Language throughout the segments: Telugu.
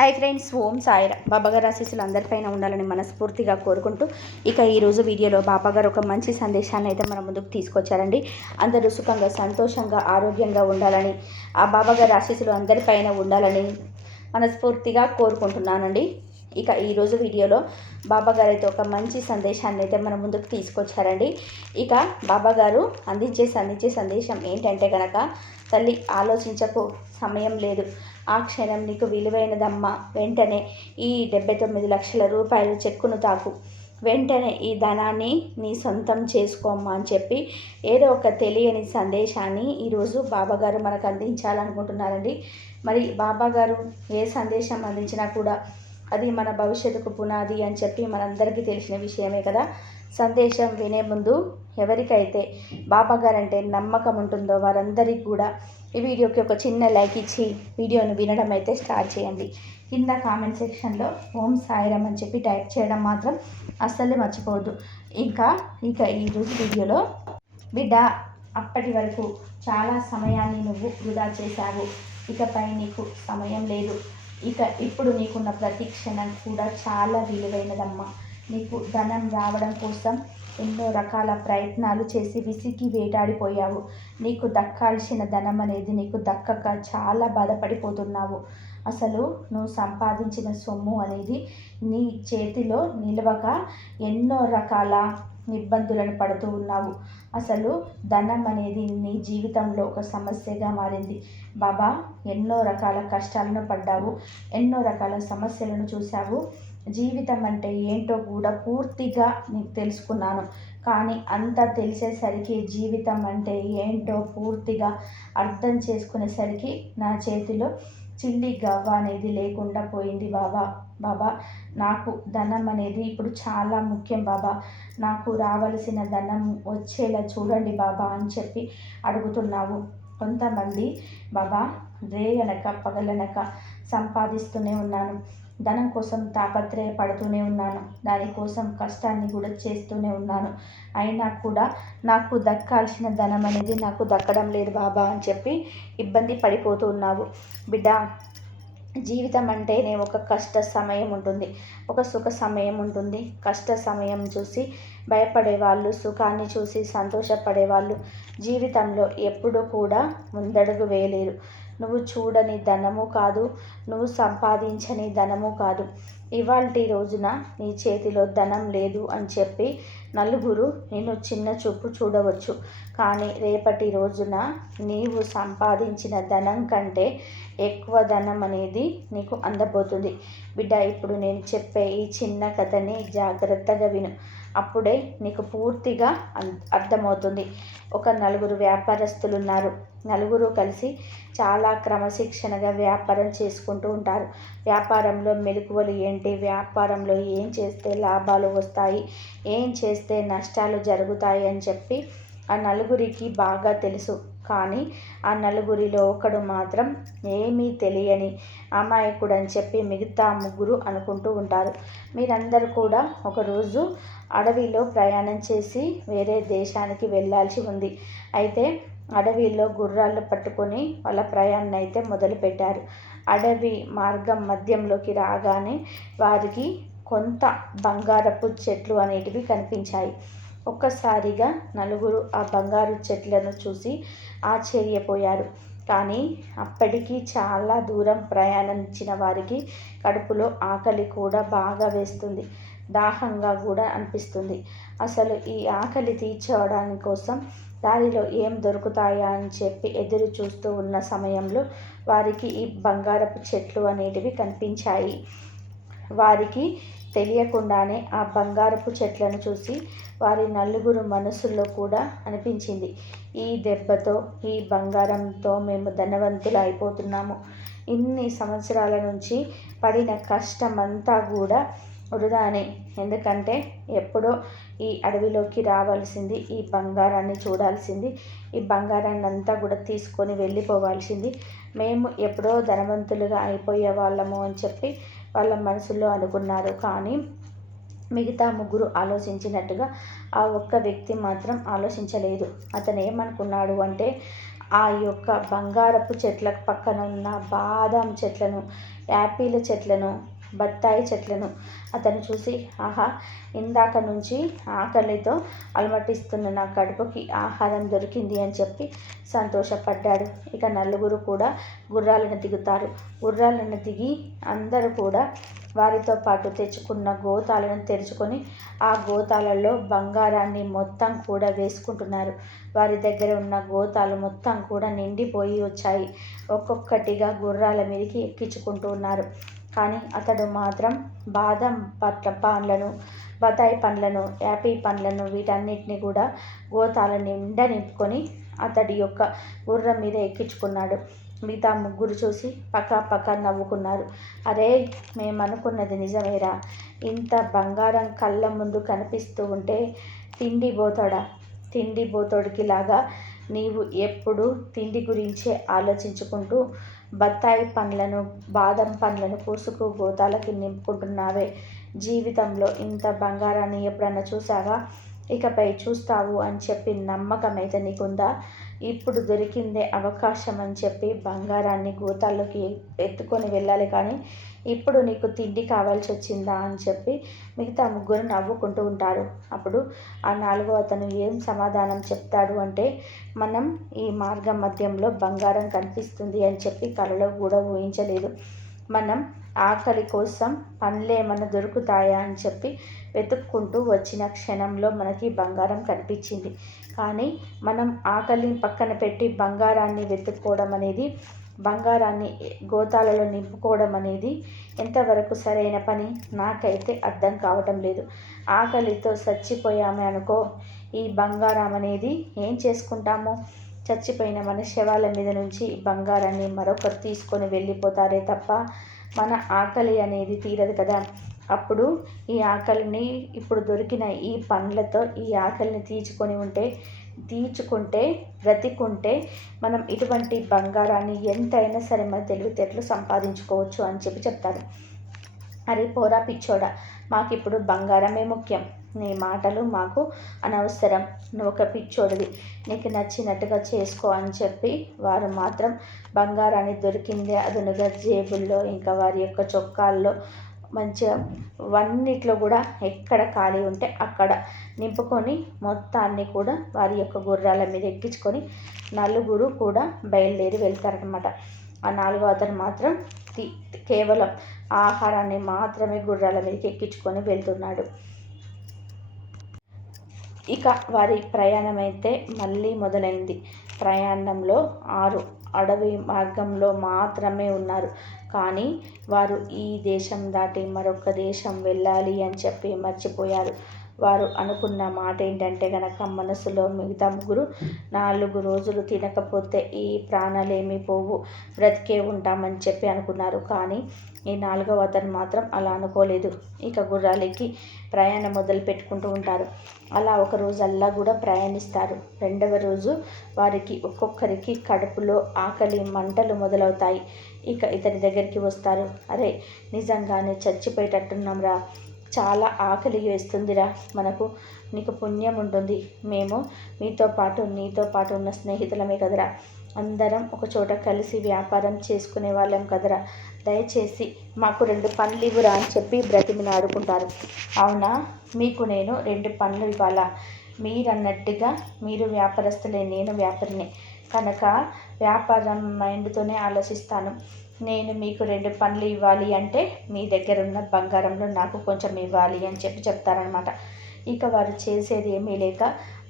హాయ్ ఫ్రెండ్స్ ఓం సాయిరా. బాబాగారు ఆశీస్సులు అందరిపైన ఉండాలని మనస్ఫూర్తిగా కోరుకుంటూ ఇక ఈరోజు వీడియోలో బాబాగారు ఒక మంచి సందేశాన్ని అయితే మన ముందుకు తీసుకొచ్చారండి. అందరూ సుఖంగా సంతోషంగా ఆరోగ్యంగా ఉండాలని ఆ బాబాగారు ఆశీస్సులు అందరిపైన ఉండాలని మనస్ఫూర్తిగా కోరుకుంటున్నానండి. ఇక ఈరోజు వీడియోలో బాబాగారు అయితే ఒక మంచి సందేశాన్ని అయితే మన ముందుకు తీసుకొచ్చారండి. ఇక బాబాగారు అందించే అందించే సందేశం ఏంటంటే కనుక తల్లి ఆలోచించకు సమయం లేదు. ఆ క్షణం నీకు విలువైనదమ్మా. వెంటనే ఈ డెబ్బై తొమ్మిది లక్షల రూపాయలు చెక్కును తాకు. వెంటనే ఈ ధనాన్ని నీ సొంతం చేసుకోమ్మా అని చెప్పి ఏదో ఒక తెలియని సందేశాన్ని ఈరోజు బాబాగారు మనకు అందించాలనుకుంటున్నారండి. మరి బాబాగారు ఏ సందేశం అందించినా కూడా అది మన భవిష్యత్తుకు పునాది అని చెప్పి మనందరికీ తెలిసిన విషయమే కదా. సందేశం వినే ముందు ఎవరికైతే బాబాగారంటే నమ్మకం ఉంటుందో వారందరికీ కూడా ఈ వీడియోకి ఒక చిన్న లైక్ ఇచ్చి వీడియోను వినడం అయితే స్టార్ట్ చేయండి. కింద కామెంట్ సెక్షన్లో ఓం సాయిరామ్ అని చెప్పి టైప్ చేయడం మాత్రం అస్సలు మర్చిపోవద్దు. ఇంకా ఇక ఈరోజు వీడియోలో బిడ్డ అప్పటి వరకు చాలా సమయాన్ని నువ్వు వృధా చేశావు. ఇకపై నీకు సమయం లేదు. ఇక ఇప్పుడు నీకున్న ప్రతి క్షణం కూడా చాలా విలువైనదమ్మా. నీకు ధనం రావడం కోసం ఎన్నో రకాల ప్రయత్నాలు చేసి విసిగి వేటాడిపోయావు. నీకు దక్కాల్సిన ధనం అనేది నీకు దక్కక చాలా బాధపడిపోతున్నావు. అసలు నువ్వు సంపాదించిన సొమ్ము అనేది నీ చేతిలో నిలవక ఎన్నో రకాల ఇబ్బందులను పడుతూ ఉన్నావు. అసలు ధనం అనేది నీ జీవితంలో ఒక సమస్యగా మారింది. బాబా ఎన్నో రకాల కష్టాలను పడ్డావు ఎన్నో రకాల సమస్యలను చూశావు. జీవితం అంటే ఏంటో కూడా పూర్తిగా నీకు తెలుసుకున్నాను. కానీ అంతా తెలిసేసరికి జీవితం అంటే ఏంటో పూర్తిగా అర్థం చేసుకునేసరికి నా చేతిలో చిల్లి గవ్వ అనేది లేకుండా పోయింది బాబా. బాబా నాకు ధనం అనేది ఇప్పుడు చాలా ముఖ్యం బాబా. నాకు రావలసిన ధనం వచ్చేలా చూడండి బాబా అని చెప్పి అడుగుతున్నావు. కొంతమంది బాబా రేయనక పగలనక సంపాదిస్తూనే ఉన్నాను. ధనం కోసం తాపత్రయపడుతూనే ఉన్నాను. దానికోసం కష్టాన్ని కూడా చేస్తూనే ఉన్నాను. అయినా కూడా నాకు దక్కాల్సిన ధనం అనేది నాకు దక్కడం లేదు బాబా అని చెప్పి ఇబ్బంది పడిపోతూ ఉన్నావు. బిడ్డ జీవితం అంటేనే ఒక కష్ట సమయం ఉంటుంది. ఒక సుఖ సమయం ఉంటుంది. కష్ట సమయం చూసి భయపడే వాళ్ళు సుఖాన్ని చూసి సంతోషపడే వాళ్ళు జీవితంలో ఎప్పుడూ కూడా ముందడుగు వేయలేరు. నువ్వు చూడని ధనము కాదు నువ్వు సంపాదించని ధనము కాదు. ఇవాల్టి రోజున నీ చేతిలో ధనం లేదు అని చెప్పి నలుగురు నేను చిన్న చూపు చూడవచ్చు. కానీ రేపటి రోజున నీవు సంపాదించిన ధనం కంటే ఎక్కువ ధనం అనేది నీకు అందబోతుంది. బిడ్డ ఇప్పుడు నేను చెప్పే ఈ చిన్న కథని జాగ్రత్తగా విను. అప్పుడే నీకు పూర్తిగా అర్థమవుతుంది. ఒక నలుగురు వ్యాపారస్తులు ఉన్నారు నలుగురు కలిసి చాలా క్రమశిక్షణగా వ్యాపారం చేసుకుంటూ ఉంటారు. వ్యాపారంలో మెలకువలు ఏంటి? వ్యాపారంలో ఏం చేస్తే లాభాలు వస్తాయి? ఏం చేస్తే నష్టాలు జరుగుతాయి అని చెప్పి ఆ నలుగురికి బాగా తెలుసు. కానీ ఆ నలుగురిలో ఒకడు మాత్రం ఏమీ తెలియని అమాయకుడు అని చెప్పి మిగతా ముగ్గురు అనుకుంటూ ఉంటారు. మీరందరూ కూడా ఒకరోజు అడవిలో ప్రయాణం చేసి వేరే దేశానికి వెళ్ళాల్సి ఉంది. అయితే అడవిలో గుర్రాలు పట్టుకొని వాళ్ళ ప్రయాణం అయితే మొదలుపెట్టారు. అడవి మార్గం మధ్యంలోకి రాగానే వారికి కొంత బంగారపు చెట్లు అనేటివి కనిపించాయి. ఒక్కసారిగా నలుగురు ఆ బంగారు చెట్లను చూసి ఆశ్చర్యపోయారు. కానీ అప్పటికి చాలా దూరం ప్రయాణించిన వారికి కడుపులో ఆకలి కూడా బాగా వేస్తుంది. దాహంగా కూడా అనిపిస్తుంది. అసలు ఈ ఆకలి తీర్చడానికి కోసం దారిలో ఏం దొరుకుతాయా అని చెప్పి ఎదురు చూస్తూ ఉన్న సమయంలో వారికి ఈ బంగారపు చెట్లు అనేటివి కనిపించాయి. వారికి తెలియకుండానే ఆ బంగారపు చెట్లను చూసి వారి నలుగురు మనసుల్లో కూడా అనిపించింది. ఈ దెబ్బతో ఈ బంగారంతో మేము ధనవంతులు అయిపోతున్నాము ఇన్ని సంవత్సరాల నుంచి పడిన కష్టమంతా కూడా వృధానే. ఎందుకంటే ఎప్పుడో ఈ అడవిలోకి రావాల్సింది ఈ బంగారాన్ని చూడాల్సింది ఈ బంగారాన్ని అంతా కూడా తీసుకొని వెళ్ళిపోవాల్సింది. మేము ఎప్పుడో ధనవంతులుగా అయిపోయే వాళ్ళము అని చెప్పి వాళ్ళ మనసులో అనుకున్నారు. కానీ మిగతా ముగ్గురు ఆలోచించినట్టుగా ఆ ఒక్క వ్యక్తి మాత్రం ఆలోచించలేదు. అతను ఏమనుకున్నాడు అంటే ఆ యొక్క బంగారపు చెట్ల పక్కన ఉన్న బాదం చెట్లను యాపిల్ చెట్లను బత్తాయి చెట్లను. అతను చూసి ఆహా ఇందాక నుంచి ఆకలితో అలమటిస్తున్న నా కడుపుకి ఆహారం దొరికింది అని చెప్పి సంతోషపడ్డాడు. ఇక నలుగురు కూడా గుర్రాలను దిగుతారు. గుర్రాలను దిగి అందరూ కూడా వారితో పాటు తెచ్చుకున్న గోతాలను తెరుచుకొని ఆ గోతాలలో బంగారాన్ని మొత్తం కూడా వేసుకుంటున్నారు. వారి దగ్గర ఉన్న గోతాలు మొత్తం కూడా నిండిపోయి వచ్చాయి. ఒక్కొక్కటిగా గుర్రాల మీదకి ఎక్కించుకుంటూ ఉన్నారు. కానీ అతడు మాత్రం బాదం పట్ల పండ్లను బతాయి పండ్లను యాపీ పండ్లను వీటన్నిటిని కూడా గోతాల నిండా నింపుకొని అతడి యొక్క గుర్రం మీద ఎక్కించుకున్నాడు. మిగతా ముగ్గురు చూసి పక్క పక్క నవ్వుకున్నారు. అరే మేము అనుకున్నది నిజమేరా? ఇంత బంగారం కళ్ళ ముందు కనిపిస్తూ ఉంటే తిండి పోతాడా తిండి పోతోడికి లాగా నీవు ఎప్పుడు తిండి గురించే ఆలోచించుకుంటూ బత్తాయి పండ్లను బాదం పండ్లను పూసుకు గోతాలకి నింపుకుంటున్నావే. జీవితంలో ఇంత బంగారాన్ని ఎప్పుడన్నా చూసావా ఇకపై చూస్తావు అని చెప్పి నమ్మకం అయితే నీకుందా? ఇప్పుడు దొరికిందే అవకాశం అని చెప్పి బంగారాన్ని గోతాల్లోకి ఎత్తుకొని వెళ్ళాలి కానీ ఇప్పుడు నీకు తిండి కావాల్సి వచ్చిందా అని చెప్పి మిగతా ముగ్గురు నవ్వుకుంటూ ఉంటారు. అప్పుడు ఆ నాలుగో అతను ఏం సమాధానం చెప్తాడు అంటే మనం ఈ మార్గం మధ్యంలో బంగారం కనిపిస్తుంది అని చెప్పి కలలో కూడా ఊహించలేదు. మనం ఆకలి కోసం పనులేమన్నా దొరుకుతాయా అని చెప్పి వెతుక్కుంటూ వచ్చిన క్షణంలో మనకి బంగారం కనిపించింది. కానీ మనం ఆకలిని పక్కన పెట్టి బంగారాన్ని వెతుక్కోవడం అనేది బంగారాన్ని గోతాలలో నింపుకోవడం అనేది ఎంతవరకు సరైన పని? నాకైతే అర్థం కావటం లేదు. ఆకలితో చచ్చిపోయామే అనుకో ఈ బంగారం అనేది ఏం చేసుకుంటాము? చచ్చిపోయిన మన శవాల మీద నుంచి బంగారాన్ని మరొకరు తీసుకొని వెళ్ళిపోతారే తప్ప మన ఆకలి అనేది తీరదు కదా. అప్పుడు ఈ ఆకలిని ఇప్పుడు దొరికిన ఈ పండ్లతో ఈ ఆకలిని తీర్చుకొని ఉంటే తీర్చుకుంటే బ్రతికుంటే మనం ఇటువంటి బంగారాన్ని ఎంతైనా సరే మన తెలివితేటలు సంపాదించుకోవచ్చు అని చెప్పి చెప్తారు. అరే పోరా పిచ్చోడా మాకు ఇప్పుడు బంగారమే ముఖ్యం. నీ మాటలు మాకు అనవసరం. నువ్వు ఒక పిచ్చోడివి. నీకు నచ్చినట్టుగా చేసుకో అని చెప్పి వారు మాత్రం బంగారాన్ని దొరికిందే అదునుగా జేబుల్లో ఇంకా వారి యొక్క చొక్కాల్లో మంచిగా వన్నిట్లో కూడా ఎక్కడ ఖాళీ ఉంటే అక్కడ నింపుకొని మొత్తాన్ని కూడా వారి యొక్క గుర్రాల మీద ఎక్కించుకొని నలుగురు కూడా బయలుదేరి వెళ్తారనమాట ఆ నాలుగో అతను మాత్రం కేవలం ఆహారాన్ని మాత్రమే గుర్రాల మీదకి ఎక్కించుకొని వెళ్తున్నాడు. ఇక వారి ప్రయాణం అయితే మళ్ళీ మొదలైంది. ప్రయాణంలో ఆరు అడవి మార్గంలో మాత్రమే ఉన్నారు. కానీ వారు ఈ దేశం దాటి మరొక దేశం వెళ్ళాలి అని చెప్పి మర్చిపోయారు. వారు అనుకున్న మాట ఏంటంటే గనక మనసులో మిగతా ముగ్గురు నాలుగు రోజులు తినకపోతే ఈ ప్రాణాలేమి పోవు బ్రతికే ఉంటామని చెప్పి అనుకున్నారు. కానీ ఈ నాలుగవ అతను మాత్రం అలా అనుకోలేదు. ఇక గుర్రాలెక్కి ప్రయాణం మొదలు పెట్టుకుంటూ ఉంటారు. అలా ఒక రోజు అల్లా కూడా ప్రయాణిస్తారు. రెండవ రోజు వారికి ఒక్కొక్కరికి కడుపులో ఆకలి మంటలు మొదలవుతాయి. ఇక ఇతని దగ్గరికి వస్తారు. అరే నిజంగానే చచ్చిపోయేటట్టున్నాంరా. చాలా ఆకలి వేస్తుందిరా. మనకు నీకు పుణ్యం ఉంటుంది. మేము మీతో పాటు నీతో పాటు ఉన్న స్నేహితులమే కదరా. అందరం ఒక చోట కలిసి వ్యాపారం చేసుకునే వాళ్ళం కదరా. దయచేసి మాకు రెండు పనులు ఇవ్వరా అని చెప్పి బ్రతిమిని ఆడుకుంటారు. అవునా? మీకు నేను రెండు పనులు ఇవ్వాలా? మీరన్నట్టుగా మీరు వ్యాపారస్తులే నేను వ్యాపారిని. కనుక వ్యాపారం మైండ్తోనే ఆలోచిస్తాను. నేను మీకు రెండు పనులు ఇవ్వాలి అంటే మీ దగ్గర ఉన్న బంగారంలో నాకు కొంచెం ఇవ్వాలి అని చెప్పి చెప్తారనమాట ఇక వారు చేసేది ఏమీ లేక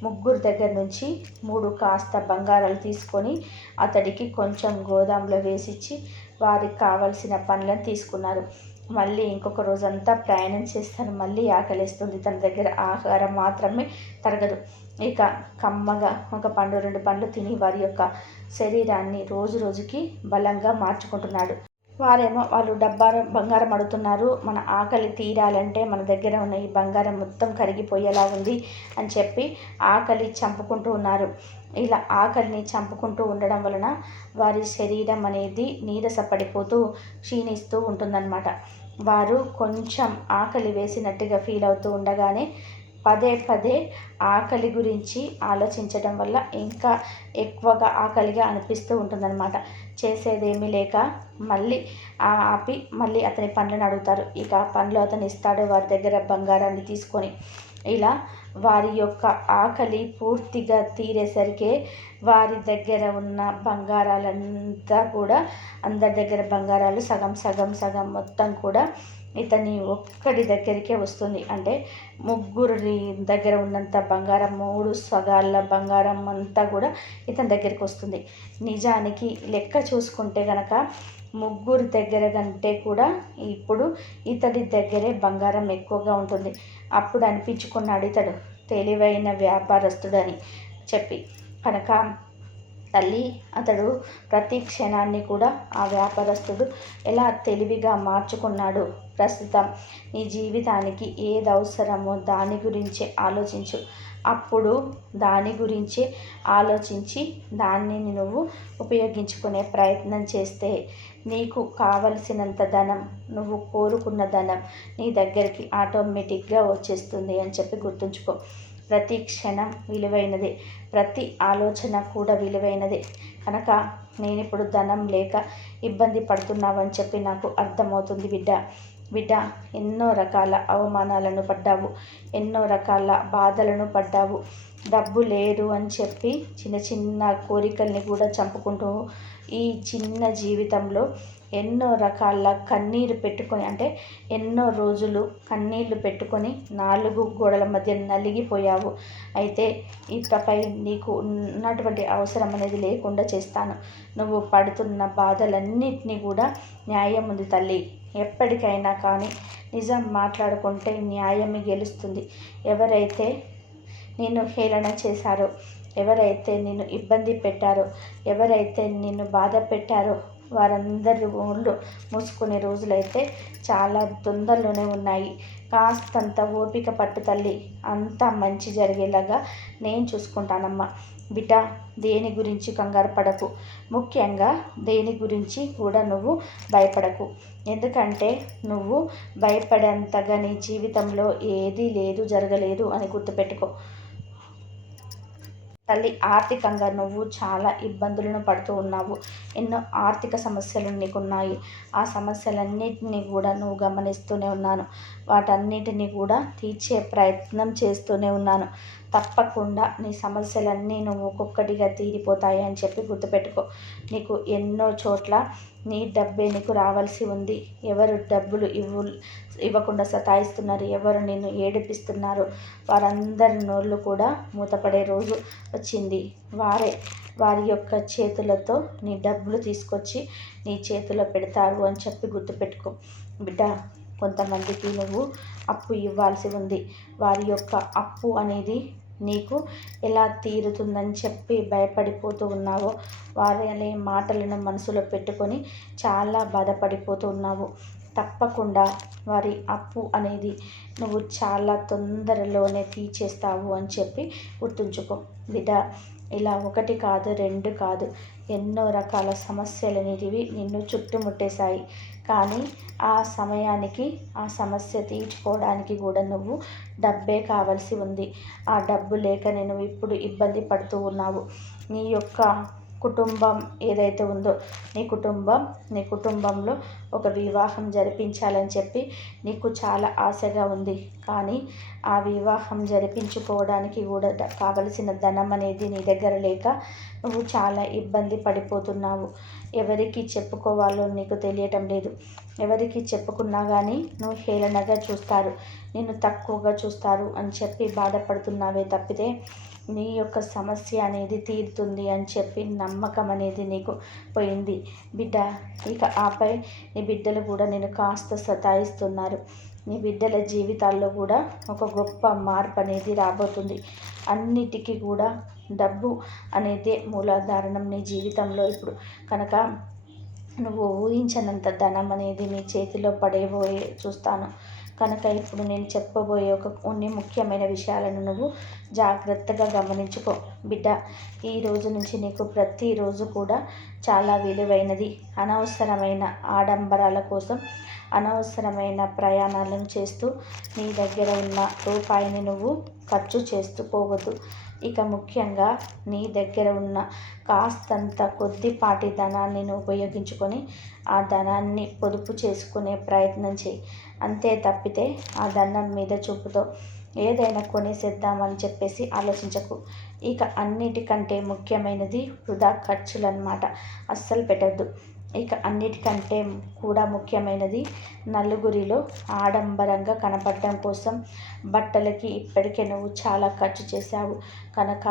ముగ్గురు దగ్గర నుంచి మూడు కాస్త బంగారాలు తీసుకొని అతడికి కొంచెం గోదాంలో వేసిచ్చి వారికి కావలసిన పనులను తీసుకున్నారు. మళ్ళీ ఇంకొక రోజంతా ప్రయాణం చేస్తాను మళ్ళీ ఆకలిస్తుంది. తన దగ్గర ఆహారం మాత్రమే తరగదు. ఇక కమ్మగా ఒక పండు రెండు పండ్లు తిని వారి యొక్క శరీరాన్ని రోజు రోజుకి బలంగా మార్చుకుంటున్నాడు. వారేమో వాళ్ళు డబ్బారం బంగారం అడుగుతున్నారు. మన ఆకలి తీరాలంటే మన దగ్గర ఉన్న ఈ బంగారం మొత్తం కరిగిపోయేలా ఉంది అని చెప్పి ఆకలి చంపుకుంటూ ఉన్నారు. ఇలా ఆకలిని చంపుకుంటూ ఉండడం వలన వారి శరీరం అనేది నీరసపడిపోతూ క్షీణిస్తూ ఉంటుందన్నమాట. వారు కొంచెం ఆకలి వేసినట్టుగా ఫీల్ అవుతూ ఉండగానే పదే పదే ఆకలి గురించి ఆలోచించడం వల్ల ఇంకా ఎక్కువగా ఆకలిగా అనిపిస్తూ ఉంటుందన్నమాట. చేసేదేమీ లేక మళ్ళీ ఆపి మళ్ళీ అతని పనులను అడుగుతారు. ఇక పనులు అతను ఇస్తాడు వారి దగ్గర బంగారాన్ని తీసుకొని. ఇలా వారి యొక్క ఆకలి పూర్తిగా తీరేసరికి వారి దగ్గర ఉన్న బంగారాలంతా కూడా అందరి దగ్గర బంగారాలు సగం సగం సగం మొత్తం కూడా ఇతని ఒక్కడి దగ్గరికే వస్తుంది. అంటే ముగ్గురి దగ్గర ఉన్నంత బంగారం మూడు సగాళ్ళ బంగారం అంతా కూడా ఇతని దగ్గరికి వస్తుంది. నిజానికి లెక్క చూసుకుంటే గనక ముగ్గురు దగ్గర కంటే కూడా ఇప్పుడు ఇతడి దగ్గరే బంగారం ఎక్కువగా ఉంటుంది. అప్పుడు అనిపించుకున్నాడు ఇతడు. తెలివైన వ్యాపారస్తుడని చెప్పి. కనుక తల్లి అతడు ప్రతి క్షణాన్ని కూడా ఆ వ్యాపారస్తుడు ఎలా తెలివిగా మార్చుకున్నాడు? ప్రస్తుతం నీ జీవితానికి ఏది అవసరమో దాని గురించి ఆలోచించు. అప్పుడు దాని గురించి ఆలోచించి దాన్ని నువ్వు ఉపయోగించుకునే ప్రయత్నం చేస్తే నీకు కావలసినంత ధనం నువ్వు కోరుకున్న ధనం నీ దగ్గరికి ఆటోమేటిక్గా వచ్చేస్తుంది అని చెప్పి గుర్తుంచుకో. ప్రతి క్షణం విలువైనదే ప్రతి ఆలోచన కూడా విలువైనదే. కనుక నేను ఇప్పుడు ధనం లేక ఇబ్బంది పడుతున్నావని చెప్పి నాకు అర్థమవుతుంది బిడ్డ. బిడ్డ ఎన్నో రకాల అవమానాలను పడ్డావు ఎన్నో రకాల బాధలను పడ్డావు. డబ్బు లేదు అని చెప్పి చిన్న చిన్న కోరికల్ని కూడా చంపుకుంటూ ఈ చిన్న జీవితంలో ఎన్నో రకాల కన్నీరు పెట్టుకొని అంటే ఎన్నో రోజులు కన్నీళ్ళు పెట్టుకొని నాలుగు గోడల మధ్య నలిగిపోయావు. అయితే ఇకపై నీకు ఉన్నటువంటి అవసరం అనేది లేకుండా చేస్తాను. నువ్వు పడుతున్న బాధలన్నిటినీ కూడా న్యాయం ఉంది తల్లి. ఎప్పటికైనా కానీ నిజం మాట్లాడుకుంటే న్యాయమే గెలుస్తుంది. ఎవరైతే నిన్ను హేళన చేశారో ఎవరైతే నిన్ను ఇబ్బంది పెట్టారో ఎవరైతే నిన్ను బాధ పెట్టారో వారందరి ఊళ్ళు మూసుకునే రోజులైతే చాలా తొందరలోనే ఉన్నాయి. కాస్తంత ఓపిక పట్టు తల్లి అంతా మంచి జరిగేలాగా నేను చూసుకుంటానమ్మా. బిడ్డ దేని గురించి కంగారు పడకు. ముఖ్యంగా దేని గురించి కూడా నువ్వు భయపడకు. ఎందుకంటే నువ్వు భయపడేంతగా నీ జీవితంలో ఏదీ లేదు జరగలేదు అని గుర్తుపెట్టుకో. తల్లి ఆర్థికంగా నువ్వు చాలా ఇబ్బందులను పడుతూ ఉన్నావు. ఎన్నో ఆర్థిక సమస్యలు నీకున్నాయి. ఆ సమస్యలన్నిటినీ కూడా నువ్వు గమనిస్తూనే ఉన్నాను. వాటన్నిటినీ కూడా తీర్చే ప్రయత్నం చేస్తూనే ఉన్నాను. తప్పకుండా నీ సమస్యలన్నీ నువ్వు ఒక్కొక్కటిగా తీరిపోతాయి అని చెప్పి గుర్తుపెట్టుకో. నీకు ఎన్నో చోట్ల నీ డబ్బే నీకు రావాల్సి ఉంది. ఎవరు డబ్బులు ఇవ్వు ఇవ్వకుండా సతాయిస్తున్నారు ఎవరు నిన్ను ఏడిపిస్తున్నారు వారందరి నోళ్ళు కూడా మూతపడే రోజు వచ్చింది. వారే వారి యొక్క చేతులతో నీ డబ్బులు తీసుకొచ్చి నీ చేతిలో పెడతారు అని చెప్పి గుర్తుపెట్టుకో. బిడ్డ కొంతమందికి నువ్వు అప్పు ఇవ్వాల్సి ఉంది. వారి యొక్క అప్పు అనేది నీకు ఎలా తీరుతుందని చెప్పి భయపడిపోతూ ఉన్నావో వారి మాటలను మనసులో పెట్టుకొని చాలా బాధపడిపోతూ ఉన్నావు. తప్పకుండా వారి అప్పు అనేది నువ్వు చాలా తొందరలోనే తీర్చేస్తావు అని చెప్పి గుర్తుంచుకో. బిడ్డ ఇలా ఒకటి కాదు రెండు కాదు. ఎన్నో రకాల సమస్యలు అనేటివి నిన్ను చుట్టుముట్టేశాయి. కానీ ఆ సమయానికి ఆ సమస్య తీర్చుకోవడానికి కూడా నువ్వు డబ్బే కావలసి ఉంది. ఆ డబ్బు లేక నేను ఇప్పుడు ఇబ్బంది పడుతూ ఉన్నావు. నీ యొక్క కుటుంబం ఏదైతే ఉందో నీ కుటుంబం నీ కుటుంబంలో ఒక వివాహం జరిపించాలని చెప్పి నీకు చాలా ఆశగా ఉంది. కానీ ఆ వివాహం జరిపించుకోవడానికి కూడా కావలసిన ధనం అనేది నీ దగ్గర లేక నువ్వు చాలా ఇబ్బంది పడిపోతున్నావు. ఎవరికి చెప్పుకోవాలో నీకు తెలియటం లేదు. ఎవరికి చెప్పుకున్నా కానీ నువ్వు హేళనగా చూస్తారు. నిన్ను తక్కువగా చూస్తారు అని చెప్పి బాధపడుతున్నావే తప్పితే నీ యొక్క సమస్య అనేది తీరుతుంది అని చెప్పి నమ్మకం అనేది నీకు పోయింది. బిడ్డ ఇక ఆపై నీ బిడ్డలు కూడా నేను కాస్త సతాయిస్తున్నారు. నీ బిడ్డల జీవితాల్లో కూడా ఒక గొప్ప మార్పు అనేది రాబోతుంది. అన్నిటికీ కూడా డబ్బు అనేది మూలాధారణం నీ జీవితంలో. ఇప్పుడు కనుక నువ్వు ఊహించనంత ధనం అనేది నీ చేతిలో పడేబోయే చూస్తాను. కనుక ఇప్పుడు నేను చెప్పబోయే ఒక కొన్ని ముఖ్యమైన విషయాలను నువ్వు జాగ్రత్తగా గమనించుకో. బిడ్డ ఈ రోజు నుంచి నీకు ప్రతిరోజు కూడా చాలా విలువైనది. అనవసరమైన ఆడంబరాల కోసం అనవసరమైన ప్రయాణాలను చేస్తూ నీ దగ్గర ఉన్న రూపాయిని నువ్వు ఖర్చు చేస్తూ పోవద్దు. ఇక ముఖ్యంగా నీ దగ్గర ఉన్న కాస్తంత కొద్దిపాటి ధనాన్ని ఉపయోగించుకొని ఆ ధనాన్ని పొదుపు చేసుకునే ప్రయత్నం చేయి. అంతే తప్పితే ఆ దండం మీద చూపుతో ఏదైనా కొనేసేద్దామని చెప్పేసి ఆలోచించకు. ఇక అన్నిటికంటే ముఖ్యమైనది వృధా ఖర్చులు అన్నమాట అస్సలు పెట్టద్దు. ఇక అన్నిటికంటే కూడా ముఖ్యమైనది నలుగురిలో ఆడంబరంగా కనపడడం కోసం బట్టలకి ఇప్పటికే నువ్వు చాలా ఖర్చు చేశావు. కనుక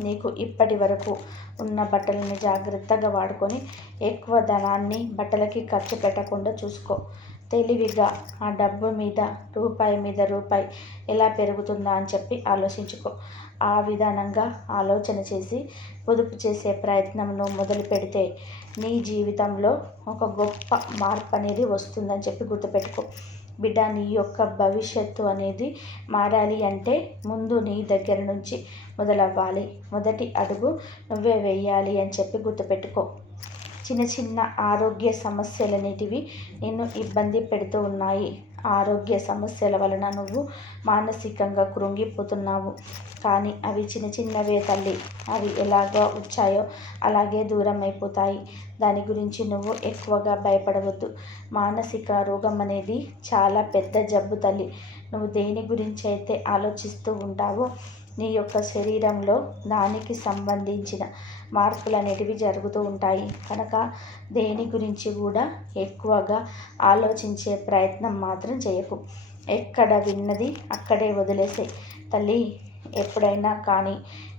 నీకు ఇప్పటి వరకు ఉన్న బట్టలను జాగ్రత్తగా వాడుకొని ఎక్కువ ధనాన్ని బట్టలకి ఖర్చు పెట్టకుండా చూసుకో. తెలివిగా ఆ డబ్బు మీద రూపాయి మీద రూపాయి ఎలా పెరుగుతుందా అని చెప్పి ఆలోచించుకో. ఆ విధానంగా ఆలోచన చేసి పొదుపు చేసే ప్రయత్నంను మొదలు పెడితే నీ జీవితంలో ఒక గొప్ప మార్పు అనేది వస్తుందని చెప్పి గుర్తుపెట్టుకో. బిడ్డ నీ యొక్క భవిష్యత్తు అనేది మారాలి అంటే ముందు నీ దగ్గర నుంచి మొదలవ్వాలి. మొదటి అడుగు నువ్వే వేయాలి అని చెప్పి గుర్తుపెట్టుకో. చిన్న చిన్న ఆరోగ్య సమస్యలనేటివి నిన్ను ఇబ్బంది పెడుతూ ఉన్నాయి. ఆరోగ్య సమస్యల వలన నువ్వు మానసికంగా కృంగిపోతున్నావు. కానీ అవి చిన్న చిన్నవే తల్లి. అవి ఎలాగో వచ్చాయో అలాగే దూరం అయిపోతాయి దాని గురించి నువ్వు ఎక్కువగా భయపడవద్దు. మానసిక రోగం అనేది చాలా పెద్ద జబ్బు తల్లి. నువ్వు దేని గురించి అయితే ఆలోచిస్తూ ఉంటావో నీ యొక్క శరీరంలో దానికి సంబంధించిన మార్పులు అనేటివి జరుగుతూ ఉంటాయి. కనుక దేని గురించి కూడా ఎక్కువగా ఆలోచించే ప్రయత్నం మాత్రం చేయకు. ఎక్కడ విన్నది అక్కడే వదిలేసే తల్లి ఎప్పుడైనా కానీ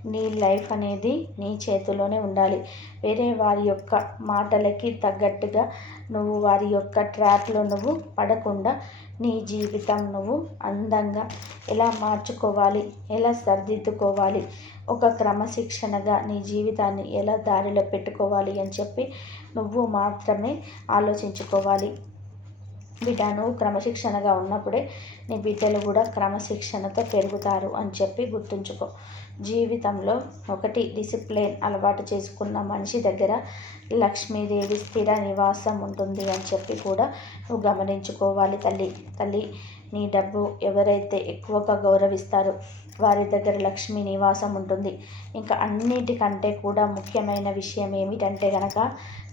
నీ లైఫ్ అనేది నీ చేతిలోనే ఉండాలి. వేరే వారి యొక్క మాటలకి తగ్గట్టుగా నువ్వు వారి యొక్క ట్రాప్లో నువ్వు పడకుండా నీ జీవితం నువ్వు అందంగా ఎలా మార్చుకోవాలి ఎలా సరిదిద్దుకోవాలి ఒక క్రమశిక్షణగా నీ జీవితాన్ని ఎలా దారిలో పెట్టుకోవాలి అని చెప్పి నువ్వు మాత్రమే ఆలోచించుకోవాలి. బిడ్డ నువ్వు క్రమశిక్షణగా ఉన్నప్పుడే నీ బిడ్డలు కూడా క్రమశిక్షణతో పెరుగుతారు అని చెప్పి గుర్తుంచుకో. జీవితంలో ఒకటి డిసిప్లిన్ అలవాటు చేసుకున్న మనిషి దగ్గర లక్ష్మీదేవి స్థిర నివాసం ఉంటుంది అని చెప్పి కూడా నువ్వు గమనించుకోవాలి తల్లి. తల్లి నీ డబ్బు ఎవరైతే ఎక్కువగా గౌరవిస్తారో వారి దగ్గర లక్ష్మీ నివాసం ఉంటుంది. ఇంకా అన్నిటికంటే కూడా ముఖ్యమైన విషయం ఏమిటంటే కనుక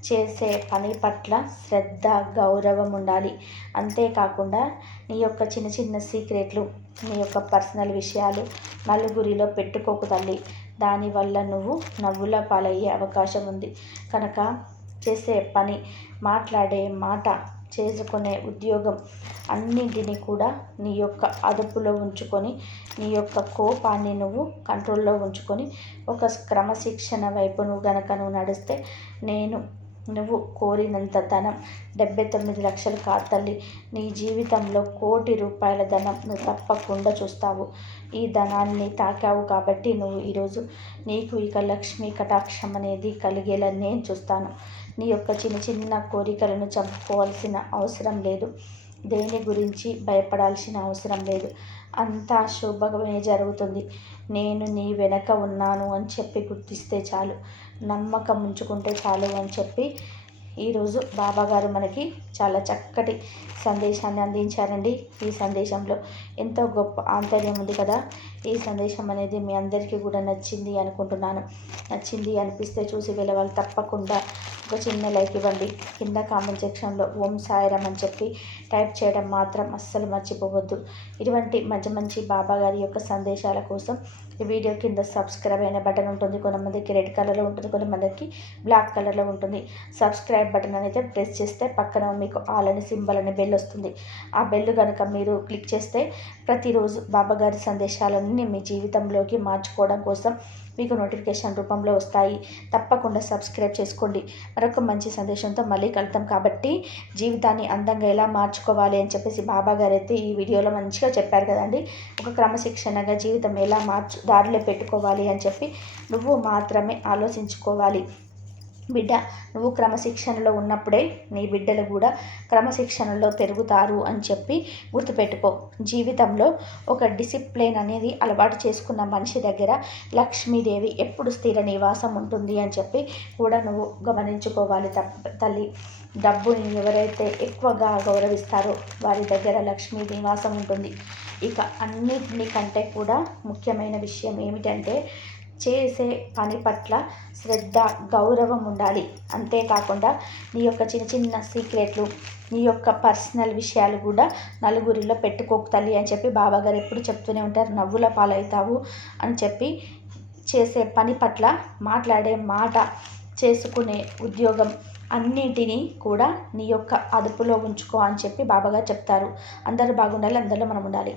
చేసే పని పట్ల శ్రద్ధ గౌరవం ఉండాలి. అంతేకాకుండా నీ యొక్క చిన్న చిన్న సీక్రెట్లు నీ యొక్క పర్సనల్ విషయాలు నలుగురిలో పెట్టుకోకు తల్లి. దానివల్ల నువ్వు నవ్వుల పాలయ్యే అవకాశం ఉంది. కనుక చేసే పని మాట్లాడే మాట చేసుకునే ఉద్యోగం అన్నింటినీ కూడా నీ యొక్క అదుపులో ఉంచుకొని నీ యొక్క కోపాన్ని నువ్వు కంట్రోల్లో ఉంచుకొని ఒక క్రమశిక్షణ వైపు నువ్వు గనక నువ్వు నడిస్తే నేను నువ్వు కోరినంత ధనం డెబ్బై తొమ్మిది లక్షలు కాతల్లి నీ జీవితంలో కోటి రూపాయల ధనం నువ్వు తప్పకుండా చూస్తావు. ఈ ధనాన్ని తాకావు కాబట్టి నువ్వు ఈరోజు నీకు ఇక లక్ష్మీ కటాక్షం అనేది కలిగేలా నేను చూస్తాను. నీ యొక్క చిన్న చిన్న కోరికలను చంపుకోవాల్సిన అవసరం లేదు. దేని గురించి భయపడాల్సిన అవసరం లేదు. అంతా శుభమే జరుగుతుంది. నేను నీ వెనక ఉన్నాను అని చెప్పి గుర్తిస్తే చాలు. నమ్మకం ఉంచుకుంటే చాలు అని చెప్పి ఈరోజు బాబాగారు మనకి చాలా చక్కటి సందేశాన్ని అందించారండి ఈ సందేశంలో. ఎంతో గొప్ప ఆంతర్యం ఉంది కదా. ఈ సందేశం అనేది మీ అందరికీ కూడా నచ్చింది అనుకుంటున్నాను. నచ్చింది అనిపిస్తే చూసి వెళ్ళవాళ్ళు తప్పకుండా ఒక చిన్న లైక్ ఇవ్వండి. కింద కామెంట్ సెక్షన్లో ఓం సాయిరం అని చెప్పి టైప్ చేయడం మాత్రం అస్సలు మర్చిపోవద్దు. ఇటువంటి మంచి మంచి బాబాగారి యొక్క సందేశాల కోసం ఈ వీడియో కింద సబ్స్క్రైబ్ అయిన బటన్ ఉంటుంది. కొంతమందికి రెడ్ కలర్లో ఉంటుంది కొంతమందికి బ్లాక్ కలర్లో ఉంటుంది. సబ్స్క్రైబ్ బటన్ అనేది ప్రెస్ చేస్తే పక్కన మీకు ఆల్ అనే సింబల్ అనే బెల్ వస్తుంది. ఆ బెల్ కనుక మీరు క్లిక్ చేస్తే ప్రతిరోజు బాబాగారి సందేశాలన్నీ మీ జీవితంలోకి మార్చుకోవడం కోసం మీకు నోటిఫికేషన్ రూపంలో వస్తాయి. తప్పకుండా సబ్స్క్రైబ్ చేసుకోండి. మరొక మంచి సందేశంతో మళ్ళీ కలుద్దాం కాబట్టి జీవితాన్ని అందంగా ఎలా మార్చుకోవాలి అని చెప్పేసి బాబా గారు అయితే ఈ వీడియోలో మంచిగా చెప్పారు కదండి. ఒక క్రమశిక్షణగా జీవితం ఎలా మార్చు దారిలో పెట్టుకోవాలి అని చెప్పి నువ్వు మాత్రమే ఆలోచించుకోవాలి. బిడ్డ నువ్వు క్రమశిక్షణలో ఉన్నప్పుడే నీ బిడ్డలు కూడా క్రమశిక్షణలో పెరుగుతారు అని చెప్పి గుర్తుపెట్టుకో. జీవితంలో ఒక డిసిప్లిన్ అనేది అలవాటు చేసుకున్న మనిషి దగ్గర లక్ష్మీదేవి ఎప్పుడు స్థిర నివాసం ఉంటుంది అని చెప్పి కూడా నువ్వు గమనించుకోవాలి తల్లి. డబ్బుని ఎవరైతే ఎక్కువగా గౌరవిస్తారో వారి దగ్గర లక్ష్మీ నివాసం ఉంటుంది. ఇక అన్నిటిని కంటే కూడా ముఖ్యమైన విషయం ఏమిటంటే చేసే పని పట్ల శ్రద్ధ గౌరవం ఉండాలి. అంతేకాకుండా నీ యొక్క చిన్న చిన్న సీక్రెట్లు నీ యొక్క పర్సనల్ విషయాలు కూడా నలుగురిలో పెట్టుకోకు తల్లి అని చెప్పి బాబాగారు ఎప్పుడు చెప్తూనే ఉంటారు. నవ్వుల పాలవుతావు అని చెప్పి చేసే పని పట్ల మాట్లాడే మాట చేసుకునే ఉద్యోగం అన్నింటినీ కూడా నీ యొక్క అదుపులో ఉంచుకో అని చెప్పి బాబాగారు చెప్తారు. అందరూ బాగుండాలి అందరిలో మనం ఉండాలి.